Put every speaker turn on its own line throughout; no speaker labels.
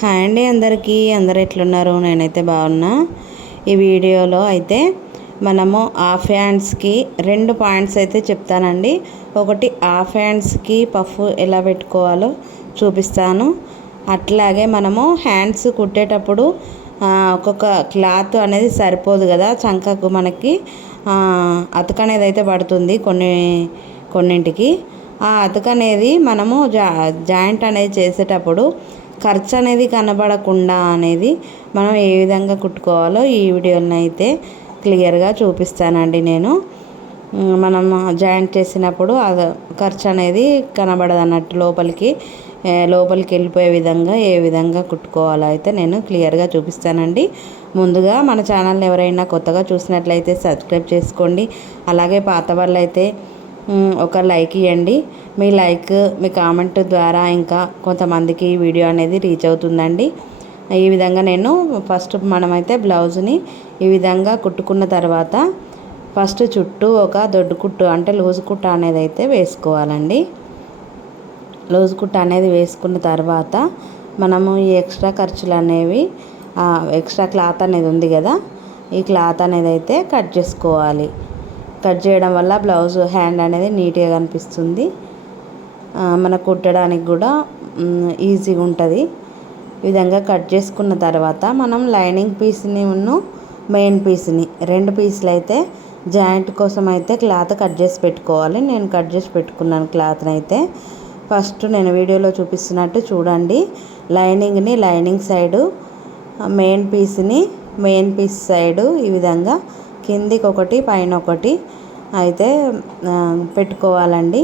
Hi అండి అందరికీ. అందరు ఎట్లున్నారు? నేనైతే బాగున్నా. ఈ వీడియోలో అయితే మనము హాఫ్ హ్యాండ్స్కి రెండు పాయింట్స్ అయితే చెప్తానండి. ఒకటి హాఫ్ హ్యాండ్స్కి పఫ్ ఎలా పెట్టుకోవాలో చూపిస్తాను. అట్లాగే మనము హ్యాండ్స్ కుట్టేటప్పుడు ఒక్కొక్క క్లాత్ అనేది సరిపోదు కదా చంకకు మనకి అతక అనేది అయితే పడుతుంది కొన్ని కొన్నింటికి. ఆ అతక అనేది మనము జా జాయింట్ అనేది చేసేటప్పుడు ఖర్చు అనేది కనబడకుండా అనేది మనం ఏ విధంగా కుట్టుకోవాలో ఈ వీడియోని అయితే క్లియర్గా చూపిస్తానండి నేను. మనం జాయింట్ చేసినప్పుడు అది ఖర్చు అనేది కనబడదు అన్నట్టు లోపలికి లోపలికి వెళ్ళిపోయే విధంగా ఏ విధంగా కుట్టుకోవాలో అయితే నేను క్లియర్గా చూపిస్తానండి. ముందుగా మన ఛానల్ని ఎవరైనా కొత్తగా చూసినట్లయితే సబ్స్క్రైబ్ చేసుకోండి. అలాగే పాత వాళ్ళు అయితే ఒక లైక్ ఇవ్వండి మీ లైక్ మీ కామెంట్ ద్వారా ఇంకా కొంతమందికి ఈ వీడియో అనేది రీచ్ అవుతుందండి. ఈ విధంగా నేను ఫస్ట్ మనమైతే బ్లౌజ్ని ఈ విధంగా కుట్టుకున్న తర్వాత ఫస్ట్ చుట్టూ ఒక దొడ్డు కుట్టు అంటే లూజ్ కుట్ట అనేది అయితే వేసుకోవాలండి. లూజ్ కుట్ట అనేది వేసుకున్న తర్వాత మనము ఈ ఎక్స్ట్రా ఖర్చులు అనేవి ఎక్స్ట్రా క్లాత్ అనేది ఉంది కదా ఈ క్లాత్ అనేది అయితే కట్ చేసుకోవాలి. కట్ చేయడం వల్ల బ్లౌజ్ హ్యాండ్ అనేది నీట్గా కనిపిస్తుంది. మన కుట్టడానికి కూడా ఈజీగా ఉంటుంది. ఈ విధంగా కట్ చేసుకున్న తర్వాత మనం లైనింగ్ పీస్ని ఉన్ను మెయిన్ పీస్ని రెండు పీసులు అయితే జాయింట్ కోసం అయితే క్లాత్ కట్ చేసి పెట్టుకోవాలి. నేను కట్ చేసి పెట్టుకున్నాను క్లాత్ని అయితే. ఫస్ట్ నేను వీడియోలో చూపిస్తున్నట్టు చూడండి. లైనింగ్ని లైనింగ్ సైడు మెయిన్ పీస్ని మెయిన్ పీస్ సైడు ఈ విధంగా కిందికి ఒకటి పైన ఒకటి అయితే పెట్టుకోవాలండి.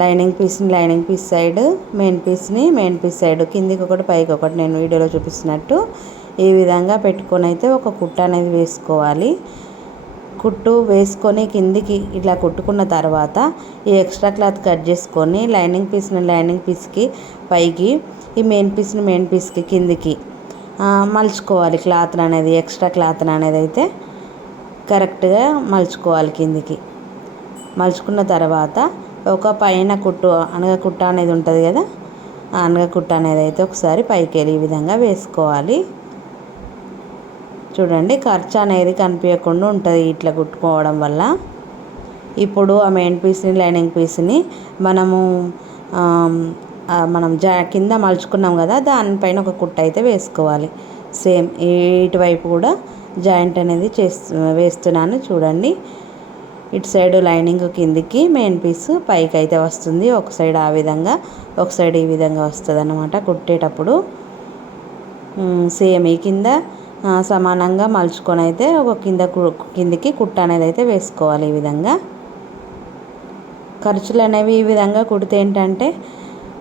లైనింగ్ పీస్ని లైనింగ్ పీస్ సైడ్ మెయిన్ పీస్ని మెయిన్ పీస్ సైడ్. కిందికి ఒకటి పైకి ఒకటి నేను వీడియోలో చూపిస్తున్నట్టు ఈ విధంగా పెట్టుకొని అయితే ఒక కుట్ట అనేది వేసుకోవాలి. కుట్టు వేసుకొని కిందికి ఇట్లా కుట్టుకున్న తర్వాత ఈ ఎక్స్ట్రా క్లాత్ కట్ చేసుకొని లైనింగ్ పీస్ని లైనింగ్ పీస్కి పైకి ఈ మెయిన్ పీస్ని మెయిన్ పీస్కి కిందికి మలుచుకోవాలి క్లాత్ అనేది ఎక్స్ట్రా క్లాత్ అనేది అయితే. కరెక్ట్గా మలుచుకోవాలి కిందికి. మలుచుకున్న తర్వాత ఒక పైన కుట్టు అనగ కుట్ట అనేది ఉంటుంది కదా? అనగ కుట్ట అనేది అయితే ఒకసారి పైకి వెళ్ళి ఈ విధంగా వేసుకోవాలి. చూడండి ఖర్చు అనేది కనిపించకుండా ఉంటుంది ఇట్లా కుట్టుకోవడం వల్ల. ఇప్పుడు ఆ మెయిన్ పీస్ని లైనింగ్ పీస్ని మనము మనం జా కింద మలుచుకున్నాం కదా దానిపైన ఒక కుట్ట అయితే వేసుకోవాలి. సేమ్ ఇటువైపు కూడా జాయింట్ అనేది చేస్తు వేస్తున్నాను. చూడండి. ఇటు సైడ్ లైనింగ్ కిందికి మెయిన్ పీస్ పైకి అయితే వస్తుంది. ఒక సైడ్ ఆ విధంగా ఒక సైడ్ ఈ విధంగా వస్తుంది అనమాట కుట్టేటప్పుడు సేమ్ ఈ కింద సమానంగా మలుచుకొని అయితే ఒక కింద కిందికి కుట్ట అనేది అయితే వేసుకోవాలి ఈ విధంగా. ఖర్చులు అనేవి ఈ విధంగా కుడితే ఏంటంటే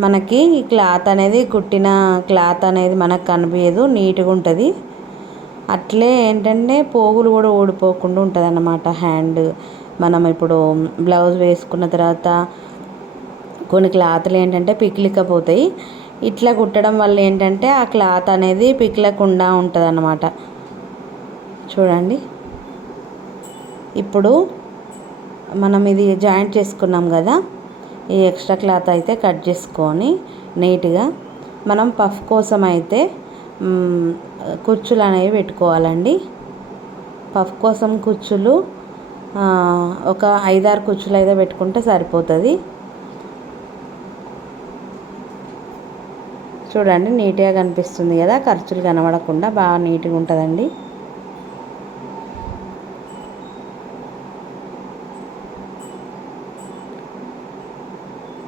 మనకి క్లాత్ అనేది కుట్టిన క్లాత్ అనేది మనకు కనిపించదు నీట్గా ఉంటుంది. అట్లే ఏంటంటే పోగులు కూడా ఊడిపోకుండా ఉంటుంది అన్నమాట హ్యాండ్ మనం ఇప్పుడు బ్లౌజ్ వేసుకున్న తర్వాత కొన్ని క్లాత్లు ఏంటంటే పికిలికపోతాయి. ఇట్లా కుట్టడం వల్ల ఏంటంటే ఆ క్లాత్ అనేది పిక్లకుండా ఉంటుంది అన్నమాట చూడండి. ఇప్పుడు మనం ఇది జాయింట్ చేసుకున్నాం కదా ఈ ఎక్స్ట్రా క్లాత్ అయితే కట్ చేసుకొని నీట్గా మనం పఫ్ కోసం అయితే కుచ్చులు అనేవి పెట్టుకోవాలండి. పఫ్ కోసం కుచ్చులు ఒక ఐదారు కుచ్చులు అయితే పెట్టుకుంటే సరిపోతుంది. చూడండి నీట్గా కనిపిస్తుంది కదా ఖర్చులు కనబడకుండా బాగా నీట్గా ఉంటుందండి.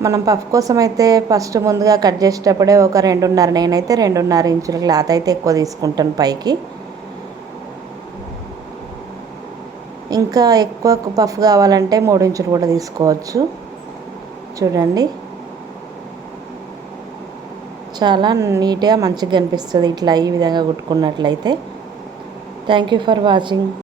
మనం పఫ్ కోసం అయితే ఫస్ట్ ముందుగా కట్ చేసేటప్పుడే ఒక రెండున్నర నేనైతే రెండున్నర ఇంచుల క్లాత్ అయితే ఎక్కువ తీసుకుంటాను పైకి. ఇంకా ఎక్కువ పఫ్ కావాలంటే మూడు ఇంచులు కూడా తీసుకోవచ్చు. చూడండి. చాలా నీట్గా మంచిగా కనిపిస్తుంది ఇట్లా ఈ విధంగా కుట్టుకున్నట్లయితే. Thank you for watching